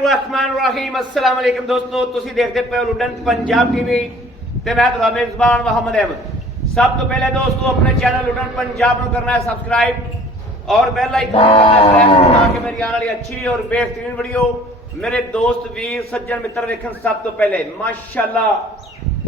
बिस्मिल्लाहिर्रहमानिर्रहीम अस्सलाम वालेकुम दोस्तों, तुसी देखते पे लुडन पंजाब टीवी ते मैं तुहाडा मेज़बान मोहम्मद अहमद। सब तो पहले दोस्तों अपने चैनल लुडन पंजाब को करना है सब्सक्राइब और बेल आइकन करना है प्रेस ताकि मेरी आने वाली अच्छी और बेहतरीन वीडियो मेरे दोस्त वीर सज्जन मित्र देखन। सब तो पहले माशाल्लाह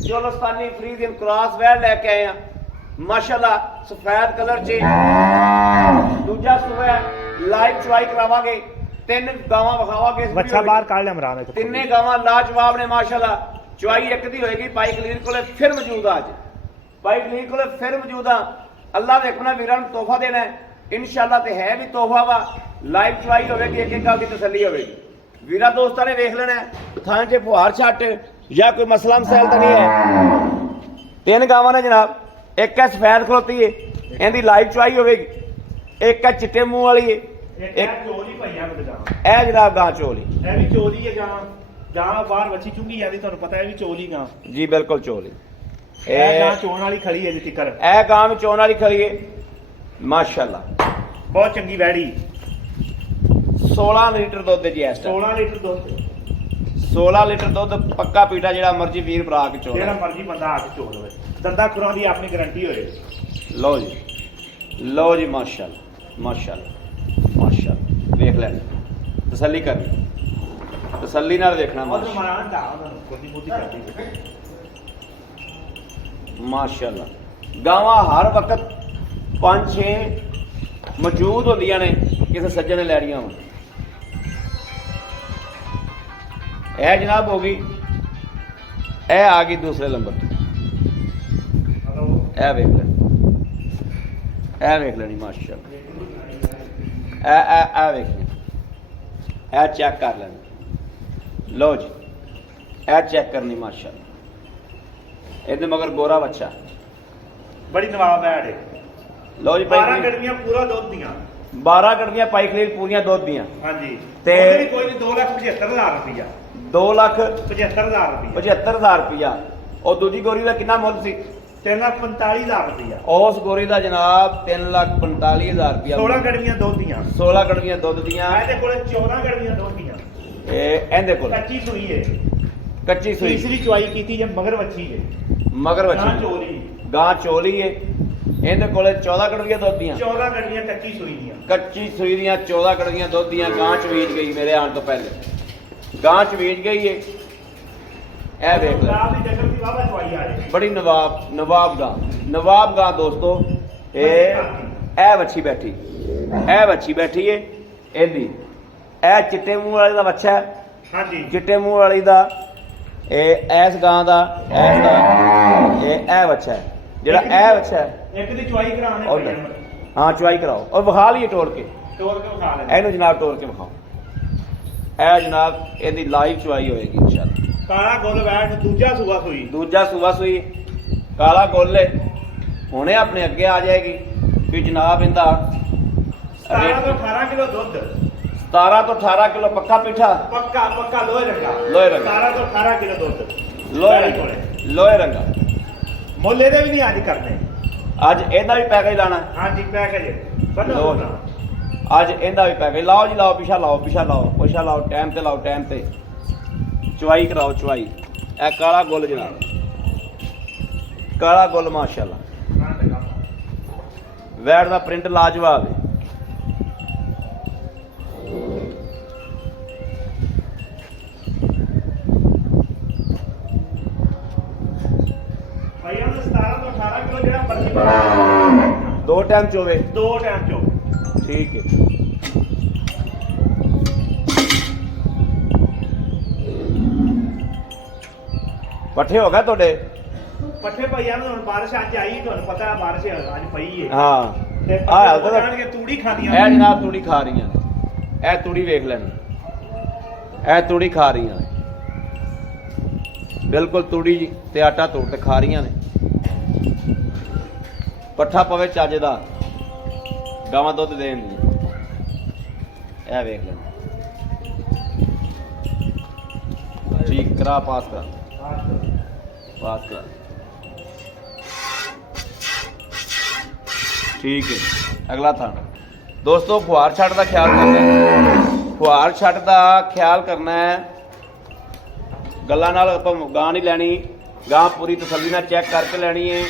चोलस्तानी फ्रीजियन क्रॉस वैल लेके आए हैं माशाल्लाह सफेद कलर च दूजा सुबह लाइव चुवाई करावांगे। तीन गावां विखावांगे, बच्चा बाहर काढ़ ले इमरान है। तिन्ने गावां लाजवाब ने माशाल्लाह। चुवाई एक दी होएगी। भाई कलीर कोले फिर मौजूद आज भाई कलीर कोले फिर मौजूद आ। अल्लाह ने अपना वीरां नूं तोहफा देना है इंशाल्लाह, ते है भी तोहफा वा। लाइव चुवाई होवेगी, एक एक गल दी तसल्ली होवेगी। वीरा दोस्तां ने वेख लेना है थां च फुहार छट या कोई मसला मसैल तो नहीं है। तीन गावां ने जनाब, एक है सफेद खलोती है, इहदी लाइव चुवाई होवेगी। एक है चिट्टे मुंह वाली है, एक चोली भैया ए जनाब गां चोली ए भी चोली है। गां बाहर बच्ची चुंगी जाती, तुहानू पता है भी चोली गां जी बिल्कुल चोली। ए गां चोण वाली खड़ी है जी तिकर। ए गां में चोण वाली खड़ी है माशाल्लाह, बहुत चंगी वैड़ी। 16 लीटर दुध जी इस टाइम 16 लीटर दुध 16 लीटर दुध पक्का पीटा जेड़ा मर्जी वीर भरा के चोल जेड़ा मर्जी बंदा आके चोल लवे। दंदा खुरां दी अपनी गारंटी होए। लो जी माशाल्लाह माशाल्लाह माशाल्लाह। देख ले तसल्ली करनी, तसल्ली नाल देखना माशाल्लाह। गावां हर वक्त 5-6 मौजूद होंदियां ने, किसी सज्जन ने लैनियां वा। ए जनाब हो गई, ए आ गई दूसरे नंबर। ए वेख ले, ए वेख लेनी माशाल्लाह। ए वेखिए, ए चेक कर लेना। लो जी ए चेक करनी माशाल्लाह। इहदे मगर गोरा बच्चा बड़ी नवाब बैठ है। लो जी 12 गड़वियां पूरा दुध दियां, 12 गड़वियां पाई खलील पूरियां दुध दियां। हां जी। ते ते कोई नहीं 2,75,000 रुपया 2,75,000 रुपया 75,000 रुपया। और दूजी गोरी का कितना मुल सी? 3,45,000 रुपया। उस गोरी का जनाब 3,45,000 रुपया। 16 गड़वियां दुध दियां 16 गड़वियां दुध दियां। ਇਹਦੇ ਕੋਲੇ 14 ਗੜਵੀਆਂ ਦੁੱਧ ਦੀਆਂ। ਇਹ ਇਹਦੇ ਕੋਲ ਕੱਚੀ ਸੂਈ ਹੈ, ਕੱਚੀ ਸੂਈ ਤੀਸਰੀ ਚੁਆਈ ਕੀਤੀ ਜੇ ਮਗਰ ਵੱਛੀ ਹੈ। ਮਗਰ ਗਾਂ ਵੱਛੀ ਚੋਲੀ ਗਾਂ ਚੋਲੀ ਏ। ਇਹਦੇ ਕੋਲੇ 14 ਗੜਵੀਆਂ ਦੁੱਧ ਦੀਆਂ, 14 ਗੜਵੀਆਂ ਕੱਚੀ ਸੂਈ ਦੀਆਂ। ਕੱਚੀ ਸੂਈ ਦੀਆਂ 14 ਗੜਵੀਆਂ ਦੁੱਧ ਦੀਆਂ। ਗਾਂ ਚ ਵੀਜ ਗਈ ਮੇਰੇ ਆਉਣ ਤੋਂ ਪਹਿਲੇ, ਗਾਂ ਚ ਵੀਜ ਗਈ ਏ। ਇਹ ਵੇਖ ਲੈ ਆਪ ਦੀ ਜਗਰ ਦੀ ਵਾਵਾ ਚੁਆਈ ਆ ਰਹੀ। ਬੜੀ ਨਵਾਬ ਗਾਂ ਦੋਸਤੋ। ਇਹ ਵੱਛੀ ਬੈਠੀ, ਇਹ ਵੱਛੀ ਬੈਠੀ ਏ। ਇਹਦੀ ਇਹ ਚਿੱਟੇ ਮੂੰਹ ਵਾਲੇ ਦਾ ਬੱਚਾ ਹੈ। ਹਾਂਜੀ ਚਿੱਟੇ ਮੂੰਹ ਵਾਲੀ ਦਾ ਇਹ ਐਸ ਗਾਂ ਦਾ ਐਸ ਦਾ ਇਹ ਬੱਚਾ ਹੈ ਜਿਹੜਾ ਇਹ ਬੱਚਾ ਹੈ। ਇੱਕ ਦੀ ਚੁਆਈ ਕਰਾਉਣੇ ਉਧਰ ਹਾਂ ਚੁਆਈ ਕਰਾਓ ਔਰ ਵਿਖਾ ਲਈਏ ਤੋੜ ਕੇ। ਤੋੜ ਕੇ ਵਿਖਾ ਲੈ। ਇਹਨੂੰ ਜਨਾਬ ਤੋੜ ਕੇ ਵਿਖਾਓ। ਇਹ ਜਨਾਬ ਇਹਦੀ ਲਾਈਵ ਚੁਆਈ ਹੋਏਗੀ ਇਨਸ਼ਾਅੱਲਾ। ਕਾਲਾ ਗੁੱਲ ਬੈਠ ਦੂਜਾ ਸੂਆ ਸੂਈ। ਦੂਜਾ ਸੂਆ ਸੂਈ ਕਾਲਾ ਗੋਲੇ ਹੁਣੇ ਆਪਣੇ ਅੱਗੇ ਆ ਜਾਏਗੀ ਵੀ ਜਨਾਬ ਇਹਦਾ 17 ਤੋਂ 18 ਕਿਲੋ ਦੁੱਧ। 17 ਤੋਂ 18 ਕਿਲੋ ਪੱਕਾ ਪੀਠਾ ਪੱਕਾ ਲੋਹੇ ਰੰਗਾ। 17 ਤੋਂ 18 ਕਿਲੋ ਦੁੱਧ ਲੋਹੇ ਰੰਗਾ। ਮੁੱਲ ਇਹਦੇ ਵੀ ਨਹੀਂ ਅੱਜ ਕਰਨੇ। ਅੱਜ ਇਹਦਾ ਵੀ ਪੈਕੇਜ ਲਾਣਾ। ਹਾਂਜੀ ਪੈਕੇਜ ਬੰਨੋ ਨਾ। ਅੱਜ ਇਹਦਾ ਵੀ ਪੈਕੇਜ ਲਾਓ ਜੀ, ਲਾਓ ਪਿਛਾ ਲਾਓ ਟਾਈਮ ਤੇ ਲਾਓ ਟਾਈਮ ਤੇ। ਚੁਆਈ ਕਰਾਓ ਚੁਆਈ। ਇਹ ਕਾਲਾ ਗੁੱਲ ਜਨਾਬ, ਕਾਲਾ ਗੁੱਲ ਮਾਸ਼ਾਅੱਲਾ। ਵੈੜ ਦਾ ਪ੍ਰਿੰਟ ਲਾਜਵਾਬ ਹੈ। ਭਾਈਆਂ ਨੂੰ 17 ਤੋਂ 18 ਕਿਲੋ ਜਿਹੜਾ ਮਰਜ਼ੀ ਦੋ ਟਾਈਮ ਚੋਵੇ। ਦੋ ਟਾਈਮ ਚੋ ਠੀਕ ਹੈ। ਪੱਠੇ ਹੋ ਗਏ ਤੁਹਾਡੇ? ਪੱਠੇ ਭਾਈਆਂ ਨੂੰ ਹੁਣ ਬਾਰਿਸ਼ ਅੱਜ ਆਈ, ਤੁਹਾਨੂੰ ਪਤਾ ਬਾਰਿਸ਼ ਅੱਜ ਪਈ ਹੈ। ਹਾਂ ਤੇ ਆਹ ਪੱਠੇ ਜਾਣਗੇ ਤੂੜੀ ਖਾਦੀਆਂ। ਇਹ ਜਨਾਬ ਤੂੜੀ ਖਾ ਰਹੀਆਂ ਨੇ। ਇਹ ਤੂੜੀ ਵੇਖ ਲੈਣੀ, ਇਹ ਤੂੜੀ ਖਾ ਰਹੀਆਂ ਨੇ ਬਿਲਕੁਲ। ਤੂੜੀ ਤੇ ਆਟਾ ਤੋੜ ਤੇ ਖਾ ਰਹੀਆਂ ਨੇ। ਪੱਠਾ ਪਵੇ ਚੱਜ ਦਾ, ਗਾਵਾਂ ਦੁੱਧ ਦੇਣ ਦੀ। ਇਹ ਵੇਖ ਲੈਣਾ। ਠੀਕ ਕਰਾ ਪਾਸ ਕਰਾ ठीक है। अगला थाना दोस्तों फुहार छड़ का ख्याल रखें। ਖੁਆਰ ਛੱਡ ਦਾ ਖਿਆਲ ਕਰਨਾ ਹੈ। ਗੱਲਾਂ ਨਾਲ ਆਪਾਂ ਗਾਂ ਨਹੀਂ ਲੈਣੀ, ਗਾਂ ਪੂਰੀ ਤਸੱਲੀ ਨਾਲ ਚੈੱਕ ਕਰਕੇ ਲੈਣੀ ਹੈ।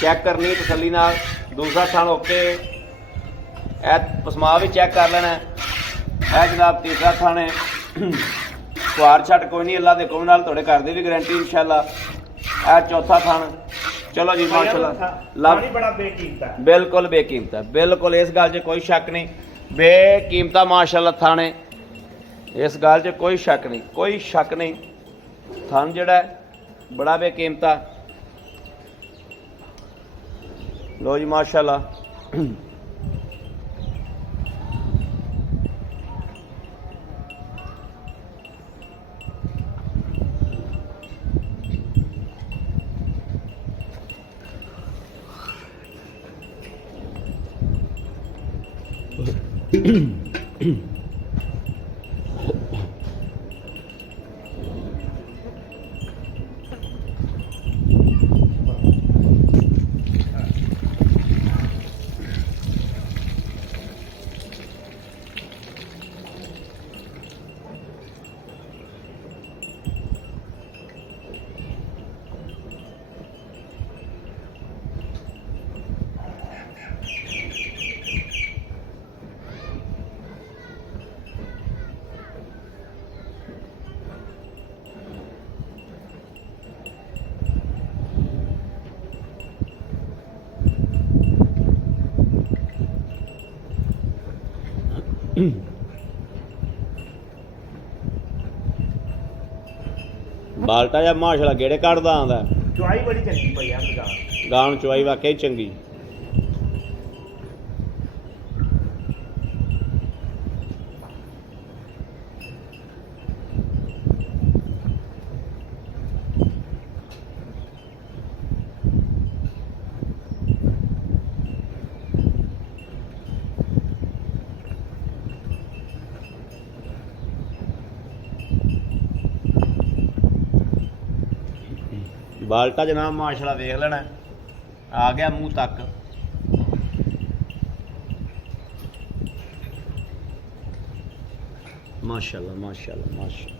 ਚੈੱਕ ਕਰਨੀ ਤਸੱਲੀ ਨਾਲ। ਦੂਸਰਾ ਥਣ ਓਕੇ, ਇਹ ਪਸਮਾ ਵੀ ਚੈੱਕ ਕਰ ਲੈਣਾ। ਇਹ ਜਨਾਬ ਤੀਸਰਾ ਥਣ ਹੈ। ਖੁਆਰ ਛੱਡ ਕੋਈ ਨਹੀਂ, ਅੱਲਾ ਦੇ ਹੁਕਮ ਨਾਲ ਤੁਹਾਡੇ ਘਰ ਦੀ ਵੀ ਗਾਰੰਟੀ ਇਨਸ਼ਾਅੱਲਾ। ਇਹ ਚੌਥਾ ਥਣ। ਚਲੋ ਜੀ ਮਾਸ਼ਾਅੱਲਾ ਪਾਣੀ ਬੜਾ ਬੇਕੀਮਤ ਹੈ, ਬਿਲਕੁਲ ਬੇਕੀਮਤ ਹੈ, ਬਿਲਕੁਲ ਇਸ ਗੱਲ 'ਚ ਕੋਈ ਸ਼ੱਕ ਨਹੀਂ। ਬੇਕੀਮਤਾ ਮਾਸ਼ਾਅੱਲਾ ਥਣ ਹੈ, ਇਸ ਗੱਲ 'ਚ ਕੋਈ ਸ਼ੱਕ ਨਹੀਂ, ਕੋਈ ਸ਼ੱਕ ਨਹੀਂ। ਥਣ ਜਿਹੜਾ ਹੈ ਬੜਾ ਬੇਕੀਮਤਾ। ਲੋ ਜੀ ਮਾਸ਼ਾਅੱਲਾ ਬਾਲਟਾ ਜਾਂ ਮਾਸ਼ਾਅੱਲਾ ਗੇੜੇ ਕੱਢਦਾ ਆਉਂਦਾ। ਚੁਆਈ ਬੜੀ ਚੰਗੀ ਪਈ ਆ ਗਾਂ। ਗਾਂ ਨੂੰ ਚੁਆਈ ਵਾਕਈ ਚੰਗੀ। ਬਾਲਟਾ ਜਨਾਬ ਮਾਸ਼ਾਅੱਲਾ ਵੇਖ ਲੈਣਾ, ਆ ਗਿਆ ਮੂੰਹ ਤੱਕ। ਮਾਸ਼ਾਅੱਲਾ ਮਾਸ਼ਾਅੱਲਾ ਮਾਸ਼ਾਅੱਲਾ।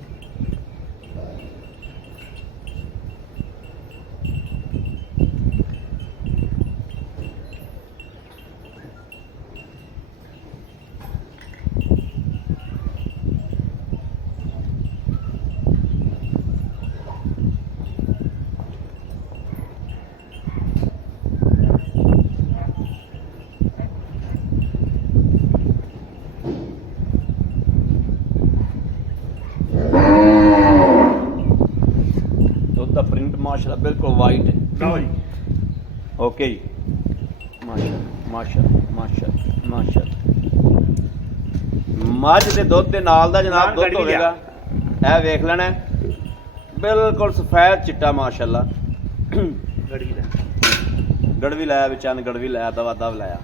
ਦਾ ਪ੍ਰਿੰਟ ਮਾਸ਼ਾਅੱਲਾ ਬਿਲਕੁਲ ਵਾਈਟ ਹੈ। ਲਓ ਜੀ ਓਕੇ ਜੀ ਮਾਸ਼ਾਅੱਲਾ ਮਾਸ਼ਾਅੱਲਾ ਮਾਸ਼ਾਅੱਲਾ ਮਾਸ਼ਾਅੱਲਾ। ਮੱਝ ਦੇ ਦੁੱਧ ਦੇ ਨਾਲ ਦਾ ਜਨਾਬ ਦੁੱਧ ਹੋਵੇਗਾ। ਇਹ ਵੇਖ ਲੈਣਾ ਬਿਲਕੁਲ ਸਫੈਦ ਚਿੱਟਾ ਮਾਸ਼ਾਅੱਲਾ। ਗੜਵੀ ਲਾਇਆ ਵਿੱਚ ਚੰਨ ਗੜਵੀ ਲਾਇਆ ਦਵਾ ਦਵ ਲਾਇਆ।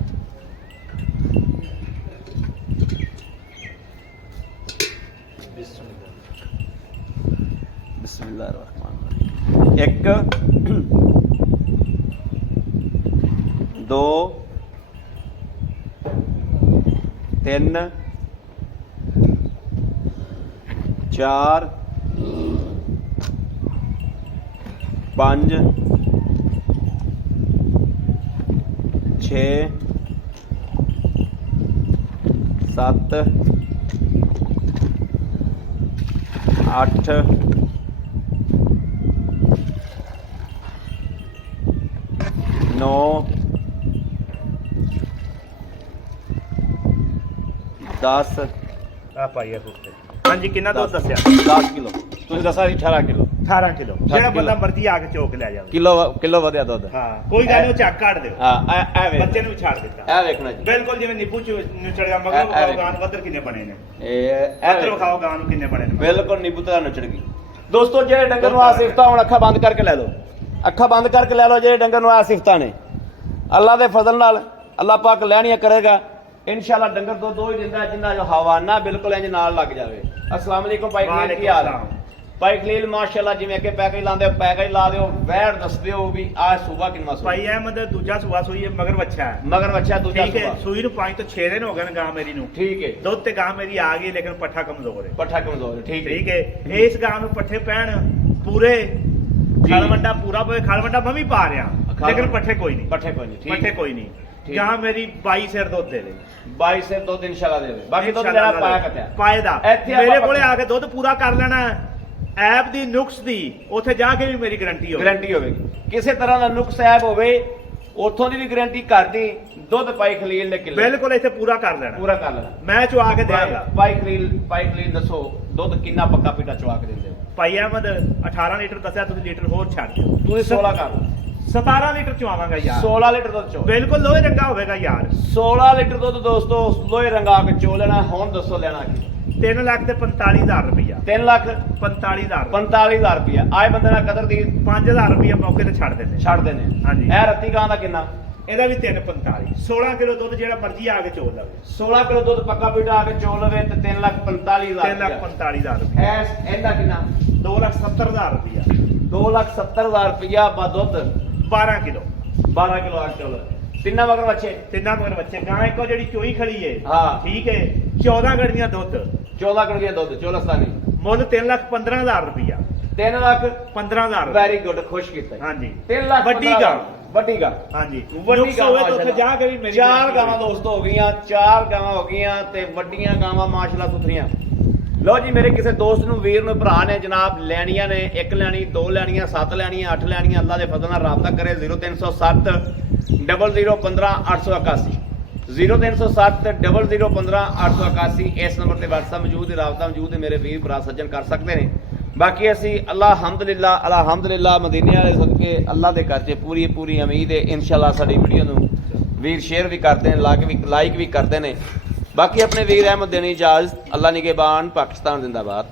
ਬਿਸਮਿल्लाह-र-रहमान-र-रहीम। 1 2 3 4 5 6 7 8 9 10 ਆ ਪਾਈਆ ਕੁੱਤੇ। ਹਾਂਜੀ ਕਿੰਨਾ ਦੁੱਧ ਦੱਸਿਆ? 10 ਕਿਲੋ ਤੁਸੀਂ ਦੱਸਿਆ ਸੀ 18 ਕਿਲੋ 18 ਕਿਲੋ। ਜਿਹੜਾ ਬੰਦਾ ਮਰਜ਼ੀ ਆ ਕੇ ਚੋਕ ਲੈ ਜਾਵੇ। ਕਿਲੋ ਵਧਿਆ ਦੁੱਧ। ਹਾਂ ਕੋਈ ਗੱਲ ਨਹੀਂ, ਉਹ ਚੱਕ ਕੱਢ ਦਿਓ। ਹਾਂ ਇਹ ਵੇਖ ਬੱਚੇ ਨੂੰ ਵੀ ਛੱਡ ਦਿੱਤਾ। ਇਹ ਵੇਖਣਾ ਜੀ ਬਿਲਕੁਲ ਜਿਵੇਂ ਨਿੱਬੂ ਚ ਨਿਚੜਿਆ ਮਗਰ ਵਿਖਾਓ ਗਾਂ ਨੂੰ ਵੱਧਰ ਕਿੰਨੇ ਬਣੇ ਨੇ। ਇਹ ਵੱਧਰ ਵਿਖਾਓ ਗਾਂ ਨੂੰ ਕਿੰਨੇ ਬਣੇ ਨੇ। ਬਿਲਕੁਲ ਨਿੱਬੂ ਤਾਂ ਨਚੜ ਗਈ। ਦੋਸਤੋ ਜਿਹੜੇ ਡੰਗਰ ਨੂੰ ਆ ਸਿਫਤਾਂ ਹੁਣ ਅੱਖਾਂ ਬੰਦ ਕਰਕੇ ਲੈ ਲਓ, ਅੱਖਾਂ ਬੰਦ ਕਰਕੇ ਲੈ ਲਓ। ਜਿਹੜੇ ਡੰਗਰ ਨੂੰ ਆ ਸਿਫਤਾਂ ਨੇ ਅੱਲਾ ਦੇ ਫਜ਼ਲ ਨਾਲ ਅੱਲਾ ਪਾਕ ਲੈਣੀਆਂ ਕਰੇਗਾ ਇਨਸ਼ਾਅੱਲਾ। ਡੰਗਰ ਦੁੱਧ ਉਹ ਹੀ ਦਿੰਦਾ ਜਿੰਦਾ ਜੋ ਹਵਾਨਾ ਬਿਲਕੁਲ ਇੰਜ ਨਾਲ ਲੱਗ ਜਾਵੇ। अस्सलाम वालेकुम भाई, की हाल है? ਭਾਈ ਖਲੀਲ ਮਾਸ਼ਾਅੱਲਾ ਜਿਵੇਂ ਅੱਗੇ ਪੈਕੇਜ ਲਾਉਂਦੇ ਹੋ ਪੈਕੇਜ ਲਾ ਦਿਓ ਵੈੜ ਦੱਸ ਦਿਓ ਵੀ ਆ ਸੂਬਾ ਕਿੰਨਾ ਸੂਬਾ ਭਾਈ ਅਹਿਮਦ ਦੂਜਾ ਸੂਆ ਸੂਈ ਹੈ ਮਗਰ ਬੱਚਾ ਹੈ ਮਗਰ ਬੱਚਾ ਦੂਜਾ ਠੀਕ ਹੈ ਸੂਬਾ ਸੂਈ ਨੂੰ 5 ਤੋਂ 6 ਦਿਨ ਹੋ ਗਏ ਨੇ ਗਾਂ ਮੇਰੀ ਨੂੰ ਠੀਕ ਹੈ ਦੁੱਧ ਤੇ ਗਾਂ ਮੇਰੀ ਆ ਗਈ ਲੇਕਿਨ ਪੱਠਾ ਕਮਜ਼ੋਰ ਹੈ ਪੱਠਾ ਕਮਜ਼ੋਰ ਹੈ, ਠੀਕ ਹੈ ਠੀਕ ਹੈ ਇਸ ਗਾਂ ਨੂੰ ਪੱਠੇ ਪੈਣ ਪੂਰੇ ਖਲਵੰਡਾ ਪੂਰਾ ਪਵੇ ਖਲਵੰਡਾ ਮੈਂ ਵੀ ਪਾ ਰਿਹਾ ਲੇਕਿਨ ਪੱਠੇ ਕੋਈ ਨਹੀਂ ਪੱਠੇ ਕੋਈ ਨਹੀਂ ਠੀਕ ਪੱਠੇ ਕੋਈ ਨਹੀਂ ਠੀਕ। ਗਾਂ ਮੇਰੀ 22 ਸਿਰ ਦੁੱਧ ਦੇ ਦੇ 22 ਸੇ ਦੁੱਧ ਇਨਸ਼ਾਅੱਲਾ ਦੇ ਦੇ ਬਾਕੀ ਦੁੱਧ ਲੈਣਾ ਪਾਇਆ ਕਿਤੇ ਪਾਏ ਦਾ ਇੱਥੇ ਆਪਾਂ ਮੇਰੇ ਕੋਲੇ ਆ ਕੇ ਦੁੱਧ ਪੂਰਾ ਕਰ ਲੈਣਾ ਐਪ ਦੀ ਨੁਕਸ ਦੀ ਉੱਥੇ ਜਾ ਕੇ ਵੀ ਮੇਰੀ ਗਾਰੰਟੀ ਹੋਵੇ ਗਾਰੰਟੀ ਹੋਵੇਗੀ ਕਿਸੇ ਤਰ੍ਹਾਂ ਦਾ ਨੁਕਸ ਐਬ ਹੋਵੇ ਉਥੋਂ ਦੀ ਵੀ ਗਾਰੰਟੀ ਕਰਦੀ ਦੁੱਧ ਪਾਈ ਖਲੀਲ ਨੇ ਕਿੱਲੇ ਬਿਲਕੁਲ ਇੱਥੇ ਪੂਰਾ ਕਰ ਲੈਣਾ ਪੂਰਾ ਕਰ ਲੈਣਾ ਮੈਂ ਚਵਾ ਕੇ ਦੇਵਾਂਗਾ ਪਾਈ ਖਲੀਲ ਦੱਸੋ ਦੁੱਧ ਕਿੰਨਾ ਪੱਕਾ ਪੀਟਾ ਚਵਾ ਕੇ ਦਿੰਦੇ ਹੋ ਭਾਈ ਅਹਿਮਦ 18 ਲੀਟਰ ਦੱਸਿਆ ਤੁਸੀਂ ਲੀਟਰ ਹੋਰ ਛੱਡ ਦਿਓ ਤੁਸੀਂ 16 ਕਰ 17 ਲੀਟਰ ਚਵਾਵਾਂਗਾ ਯਾਰ 16 ਲੀਟਰ ਦੁੱਧ ਚੋ ਬਿਲਕੁਲ ਲੋਹੇ ਰੰਗਾ ਹੋਵੇਗਾ ਯਾਰ 16 ਲੀਟਰ ਦੁੱਧ ਦੋਸਤੋ ਲੋਹੇ ਰੰਗਾ ਕੇ ਚੋ ਲੈਣਾ ਹੁਣ ਦੱਸੋ ਲੈਣਾ ਕੀ 3 ਲੱਖ ਤੇ 45,000 ਰੁਪਇਆ 3 ਲੱਖ 45,000 45,000 ਰੁਪਇਆ ਆਏ ਬੰਦੇ ਨਾਲ ਕਦਰ ਦੀ 5,000 ਰੁਪਇਆ ਮੌਕੇ ਤੇ ਛੱਡ ਦਿੰਦੇ ਛੱਡ ਦਿੰਦੇ ਹਾਂਜੀ। ਇਹ ਰੱਤੀ ਗਾਂ ਦਾ ਕਿੰਨਾ ਇਹਦਾ ਵੀ 345 16 ਕਿਲੋ ਦੁੱਧ ਜਿਹੜਾ ਮਰਜ਼ੀ ਆ ਕੇ ਚੋਲ ਲਵੇ 16 ਕਿਲੋ ਦੁੱਧ ਪੱਕਾ ਪੀਟਾ ਆ ਕੇ ਚੋ ਲਵੇ ਤੇ 3,45,000 3,45,000 ਰੁਪਇਆ ਇਹਦਾ ਕਿੰਨਾ 2,70,000 ਰੁਪਇਆ 2,70,000 ਰੁਪਇਆ ਬਾ ਦੁੱਧ 12 ਕਿਲੋ 12 ਕਿਲੋ ਆ ਚੋ ਤਿੰਨਾਂ ਮਗਰ ਬੱਚੇ ਤਿੰਨਾਂ ਮਗਰ ਬੱਚੇ ਗਾਂ ਇੱਕੋ ਜਿਹੜੀ ਚੋਈ ਖੜੀ ਏ ਹਾਂ। ਠੀਕ ਏ 14 ਗੜੀਆਂ ਦੁੱਧ 14 ਕਿਲੋ ਦੀਆਂ ਦੁੱਧ ਚੋਲਸਤਾਨੀ ਮੁੱਲ 3,15,000 ਰੁਪਇਆ 3 ਲੱਖ 15,000 ਵੈਰੀ ਗੁੱਡ ਖੁਸ਼ ਕੀਤਾ ਹਾਂਜੀ 3 ਲੱਖ ਵੱਡੀ 15,000 ਗਾਂ ਵੱਡੀ ਗਾਂ ਹਾਂਜੀ ਵੱਡੀ ਨੁਕਸ ਗਾਂ ਹੋਵੇ ਤਾਂ ਉੱਥੇ ਜਾ ਕੇ ਵੀ ਮੇਰੀ ਚਾਰ ਗਾਰੰਟੀ ਗਾਵਾਂ ਹੋਵੇ। ਦੋਸਤੋ ਹੋ ਗਈਆਂ ਚਾਰ ਗਾਵਾਂ ਹੋ ਗਈਆਂ ਤੇ ਵੱਡੀਆਂ ਗਾਵਾਂ ਮਾਸ਼ਾਅੱਲਾ ਸੁਥਰੀਆਂ ਲਓ ਜੀ ਮੇਰੇ ਕਿਸੇ ਦੋਸਤ ਨੂੰ ਵੀਰ ਨੂੰ ਭਰਾ ਨੇ ਜਨਾਬ ਲੈਣੀਆਂ ਨੇ ਇੱਕ ਲੈਣੀ ਦੋ ਲੈਣੀਆਂ 7 ਲੈਣੀਆਂ 8 ਲੈਣੀਆਂ ਅੱਲਾ ਦੇ ਫਜ਼ਲ ਨਾਲ ਰਾਬਤਾ ਕਰੇ 0307 0015 881 0307 0015 881 ਇਸ ਨੰਬਰ ਤੇ WhatsApp ਮੌਜੂਦ ਹੈ ਰਾਬਤਾ ਮੌਜੂਦ ਹੈ ਮੇਰੇ ਵੀਰ ਭਰਾ ਸੱਜਣ ਕਰ ਸਕਦੇ ਨੇ ਬਾਕੀ ਅਸੀਂ ਅਲਹਮਦੁਲਿਲਾ ਮਦੀਨੇ ਵਾਲੇ ਸਦਕੇ ਅੱਲਾ ਦੇ ਘਰ 'ਚ ਪੂਰੀ ਉਮੀਦ ਹੈ ਇਨਸ਼ਾਅੱਲਾ ਸਾਡੀ ਵੀਡੀਓ ਨੂੰ ਵੀਰ ਸ਼ੇਅਰ ਵੀ ਕਰਦੇ ਨੇ ਲਾਈਕ ਵੀ ਕਰਦੇ ਨੇ ਬਾਕੀ ਆਪਣੇ ਵੀਰ ਅਹਿਮਦ ਦੇਣੀ ਇਜਾਜ਼ਤ ਅੱਲਾ ਨਿਗਹਿਬਾਨ ਪਾਕਿਸਤਾਨ ਜ਼ਿੰਦਾਬਾਦ